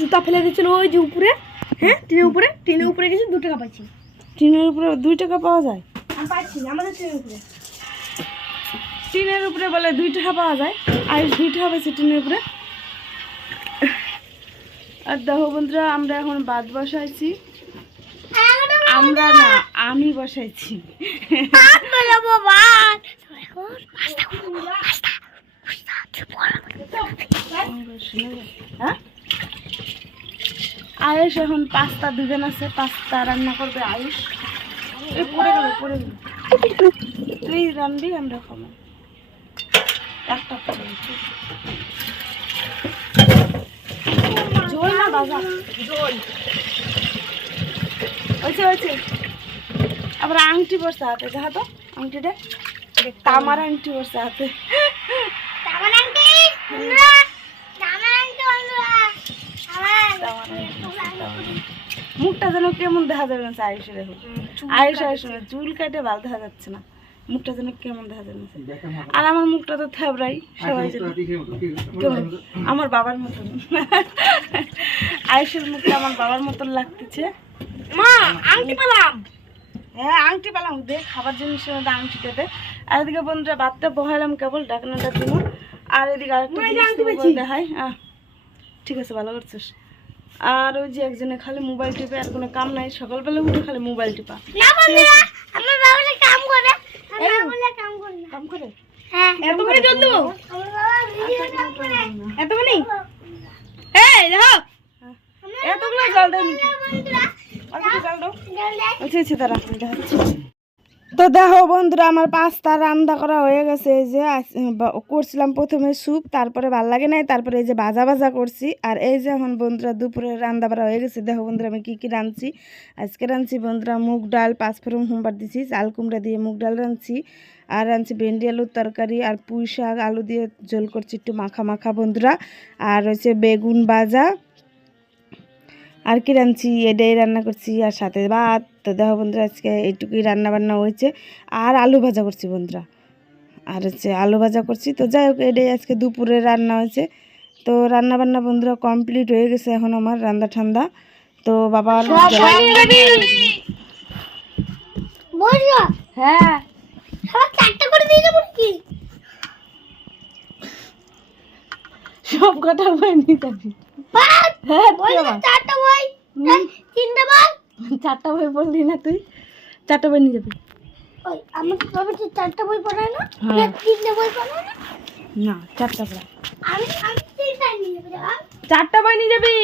জুতা ফেলে দিয়েছিল ওই যে উপরে, হ্যাঁ টিনের উপরে গেছে 2 টাকা পাইছি। টিনের উপরে 2 টাকা পাওয়া যায়? আমি পাইছি না, আমাদের টিনের উপরে বলে 2 টাকা পাওয়া যায়। আয়ুষ 2 টাকা পাইছে টিনের উপরে। আর দেখো বন্ধুরা, আমরা এখন ভাত বসাইছি। আমরা না, আমি বসাইছি। আয়ুষ এখন পাস্তা দুজন আছে, পাস্তা রান্না করবে আয়ুষ। পড়ে গেল। তুই রান্নবি, আমরা খাবো একটা। ঝোল না বাজা? ঝোল হয়েছে। আবার আংটি পড়ছে হাতে, দেখা তো আংটিটা, তামার আংটি পড়ছে হাতে। মুখটা যেন কেমন দেখা যাবে না আয়ুষে, দেখো আয়ুষ চুল কাটে ভালো দেখা যাচ্ছে না, মুখটা যেন কেমন দেখা যাবে। আর আমার মুখটা তো থেবড়াই, সবাই জানে কেমন, আমার বাবার মতন। আয়ুষের মুখটা আমার বাবার মতন লাগতেছে। মা আংটি পেলাম। হ্যাঁ আংটি পেলাম, দে খাবার জিনিসের মধ্যে আংটিটা দে। আর এদিকে বন্ধুরা ভাতটা বহাইলাম কেবল ডাকনাটার জন্য। আর এদিকে আরেকটা দেখাই। ঠিক আছে, ভালো করছিস। আর ওই যে একজনে খালি মোবাইল টিপে, আর কোনো কাম নাই, সকালবেলা উঠে খালি মোবাইল টিপা। আমার বাবা কাম করে, কাম করে। হ্যাঁ এত করে জল দেবো, আমার বাবা ভিডিও কাম করে এত মানে। এই দেখো এতগুলো জল দেয় নাকি? জল দাও। আচ্ছা তারা দেখাচ্ছি। তো দেখো বন্ধুরা, আমার পাস্তা রান্না করা হয়ে গেছে। এই যে করছিলাম প্রথমে স্যুপ, তারপরে ভাল লাগে নাই, তারপরে এই যে ভাজা করছি। আর এই যে এখন বন্ধুরা দুপুরে রান্না বাড়া হয়ে গেছে। দেখো বন্ধুরা আমি কি রাঁধছি। আজকে রাঁধছি বন্ধুরা মুগ ডাল, 5 ফোড়ন সোমবার দিছি, চাল কুমড়া দিয়ে মুগ ডাল রাঁধছি। আর রাঁধছি ভেন্ডি আলুর তরকারি, আর পুঁই শাক আলু দিয়ে ঝোল করছি একটু মাখা বন্ধুরা। আর হচ্ছে বেগুন ভাজা, আর কি রাঁধছি এটাই রান্না করছি, আর সাথে ভাত। তো দেখো বন্ধুরা আজকে এইটুকুই রান্না বান্না হয়েছে। আর আলু ভাজা করছি বন্ধুরা, আর হচ্ছে আলু ভাজা করছি। তো যাই হোক, এটাই আজকে দুপুরে রান্না হয়েছে। তো রান্না বান্না বন্ধুরা কমপ্লিট হয়ে গেছে, এখন আমার রান্না ঠান্ডা। তো বাবার হ্যাঁ সব কটা বই নিয়ে যাবি। চারটা বই পড়লি না তুই? 4টা বই নিয়ে যাবি। আমার বাবা 4টা বই পড়ায় না, 3টে বই পড়ায় না 4টা পড়া। আমি 3টা নিয়ে যাবো। 4টা বই নিয়ে যাবি।